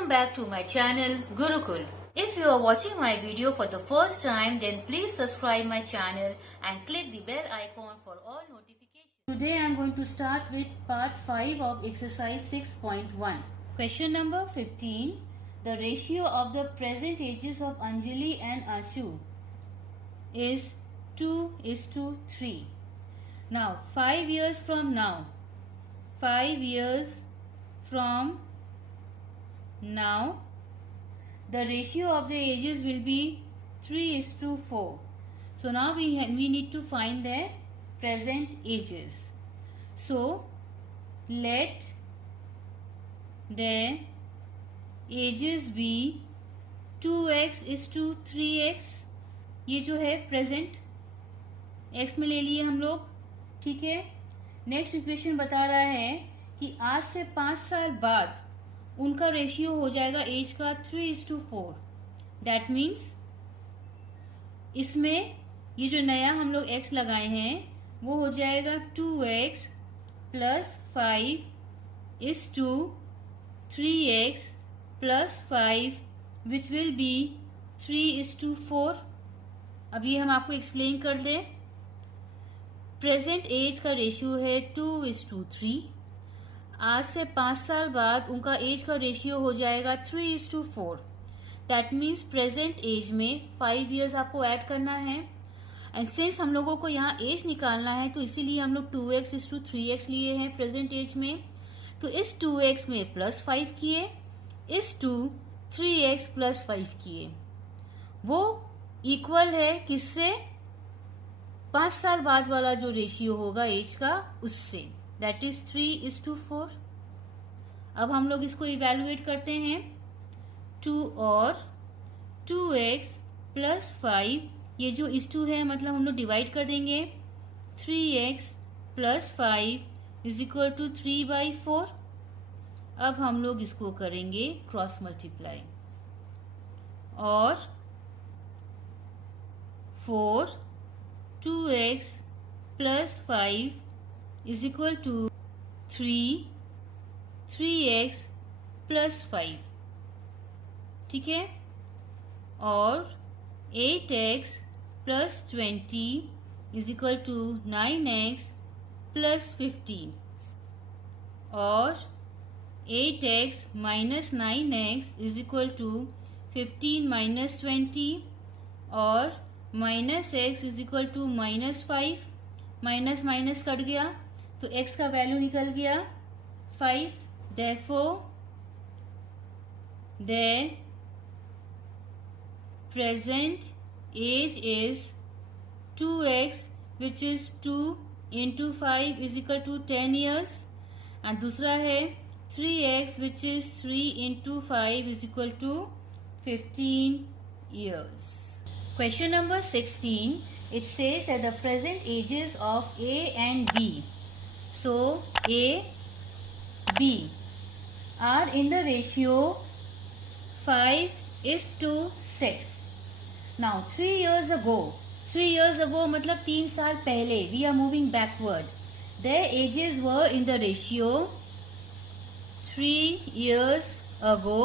Welcome back to my channel Gurukul. If you are watching my video for the first time, then please subscribe my channel and click the bell icon for all notifications. Today I am going to start with part 5 of exercise 6.1. Question number 15. The ratio of the present ages of Anjali and Ashu is 2:3. Now 5 years from now, 5 years from now, the ratio of the ages will be 3:4. So now we need to find their present ages. So let their ages be 2x:3x. ये जो है present x में ले लिए हम लोग, ठीक है। नेक्स्ट इक्वेशन बता रहा है कि आज से 5 साल बाद उनका रेशियो हो जाएगा एज का 3:4. दैट मीन्स इसमें ये जो नया हम लोग x लगाए हैं वो हो जाएगा 2x + 5:3x + 5 which will be 3:4. अब ये हम आपको एक्सप्लेन कर दें. प्रेजेंट एज का रेशियो है 2:3. आज से 5 साल बाद उनका एज का रेशियो हो जाएगा 3:4. दैट मीन्स प्रेजेंट एज में 5 इयर्स आपको ऐड करना है. एंड सिंस हम लोगों को यहाँ एज निकालना है तो इसीलिए हम लोग 2x:3x लिए हैं प्रेजेंट एज में. तो इस 2x में +5 किए, इस 3x + 5 किए. वो इक्वल है किससे? 5 साल बाद वाला जो रेशियो होगा एज का उससे, दैट इज 3:4. अब हम लोग इसको इवेलुएट करते हैं. 2 और 2x + 5, ये जो इस 2 है मतलब हम लोग डिवाइड कर देंगे. 3x + 5 = 3/4. अब हम लोग इसको करेंगे क्रॉस मल्टीप्लाई. और 4 2x + 5 = 3x + 5, ठीक है. और 8x + 20 = 9x + 15. और 8x - 9x = 15 - 20. और -x = -5. माइनस माइनस कट गया तो x का वैल्यू निकल गया 5. Therefore, their present age is 2x, which is 2 × 5 = 10 years. और दूसरा है 3x, which is 3 × 5 = 15 years. Question number 16. It says that the present ages of A and B. So A, B are in the ratio 5:6. Now 3 years ago मतलब 3 साल पहले, we are moving backward. Their ages were in the ratio 3 years ago.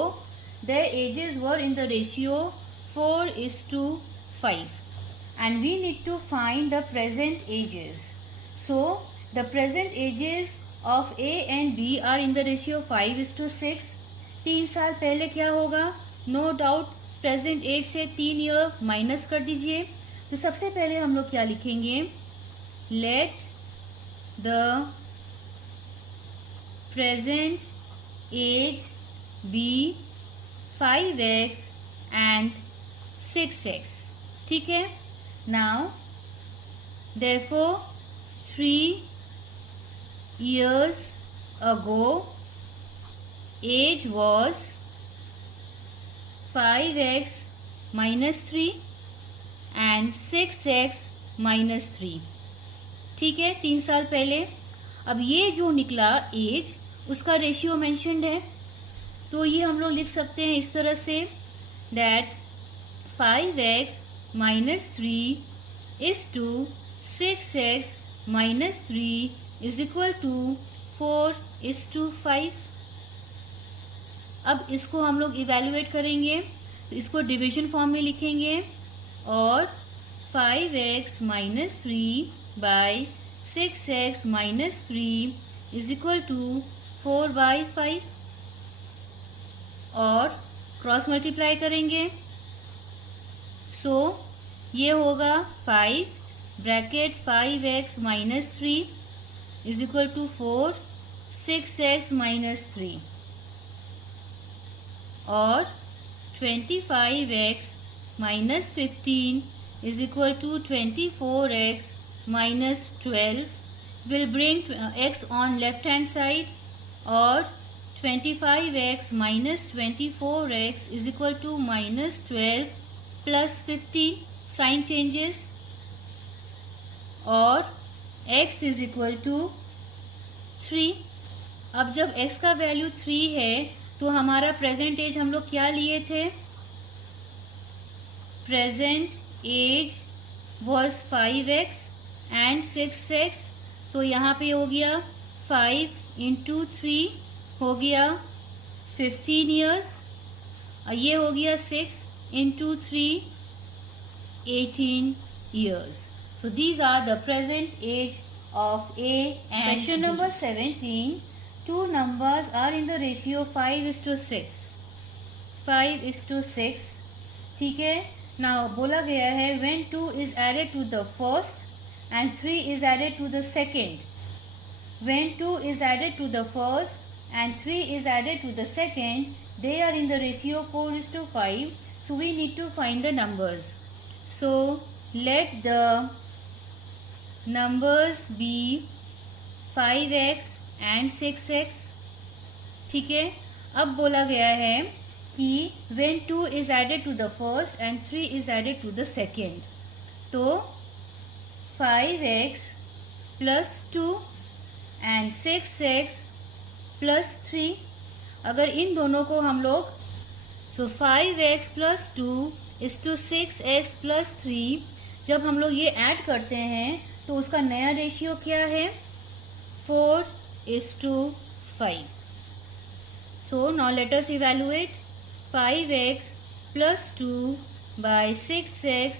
Their ages were in the ratio 4:5. And we need to find the present ages. So the present ages of A and B are in the ratio 5:6. 3 साल पहले क्या होगा? No doubt present as से 3 year minus कर दीजिए. तो सबसे पहले हम लोग क्या लिखेंगे? Let the present age be 5x and 6x, ठीक है. Now, therefore, 3 years ago, age was 5x - 3 and 6x - 3, ठीक है. 3 साल पहले. अब ये जो निकला एज, उसका रेशियो मेंशन्ड है, तो ये हम लोग लिख सकते हैं इस तरह से, दैट 5x - 3 = 6x - 3 = 4:5. अब इसको हम लोग इवेल्युएट करेंगे, तो इसको डिवीजन फॉर्म में लिखेंगे और 5x minus 3 by 6x minus 3 is equal to 4/5 और क्रॉस मल्टीप्लाई करेंगे। सो ये होगा 5 bracket 5x minus 3 is equal to 4 6x minus 3 और 25x minus 15 is equal to 24x minus 12 will bring x on left hand side और 25x minus 24x is equal to minus 12 plus 15 sign changes और x is equal to 3। अब जब x का value 3 है तो हमारा present as हम लोग क्या लिए थे, present as was 5x and 6x, तो यहाँ पे हो गया 5 इंटू 3 हो गया 15 ईयर्स और ये हो गया 6 into 3 18 years. So these are the present age of A and question number 17, two numbers are in the ratio 5:6, 5:6, ठीक है। नाउ बोला गया है when 2 is added to the first and 3 is added to the second, when 2 is added to the first and 3 is added to the second, they are in the ratio 4:5, so we need to find the numbers. So let the numbers be 5x and 6x, ठीक है। अब बोला गया है कि when 2 is added to the first and 3 is added to the second, तो 5x plus 2 and 6x plus 3, अगर इन दोनों को हम लोग, so 5x plus 2 is to 6x plus 3, जब हम लोग ये ऐड करते हैं तो उसका नया रेशियो क्या है, 4:5. So now let us evaluate 5x plus 2 by 6x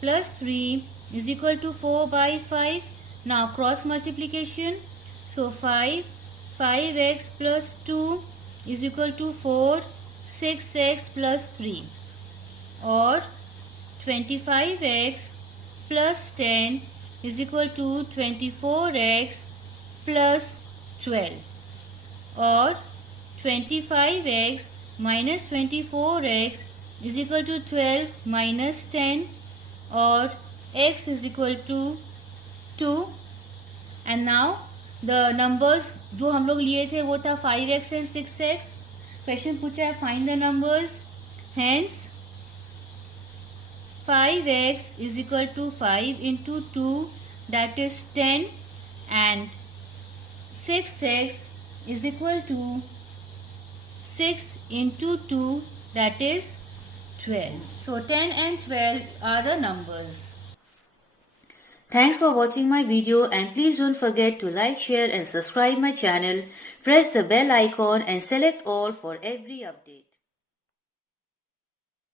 plus 3 is equal to 4/5. Now cross multiplication. So 5x plus 2 is equal to 4 6x plus 3 or 25x plus 10 is equal to 24x plus 12 और 25x minus 24x is equal to 12 minus 10 और x is equal to 2। and now the numbers जो हम लोग लिए थे वो था 5x and 6x। Question पूछा है find the numbers, hence 5x is equal to 5 into 2 that is 10 and 6x is equal to 6 into 2 that is 12. So 10 and 12 are the numbers. Thanks for watching my video and please don't forget to like, share and subscribe my channel. Press the bell icon and select all for every update.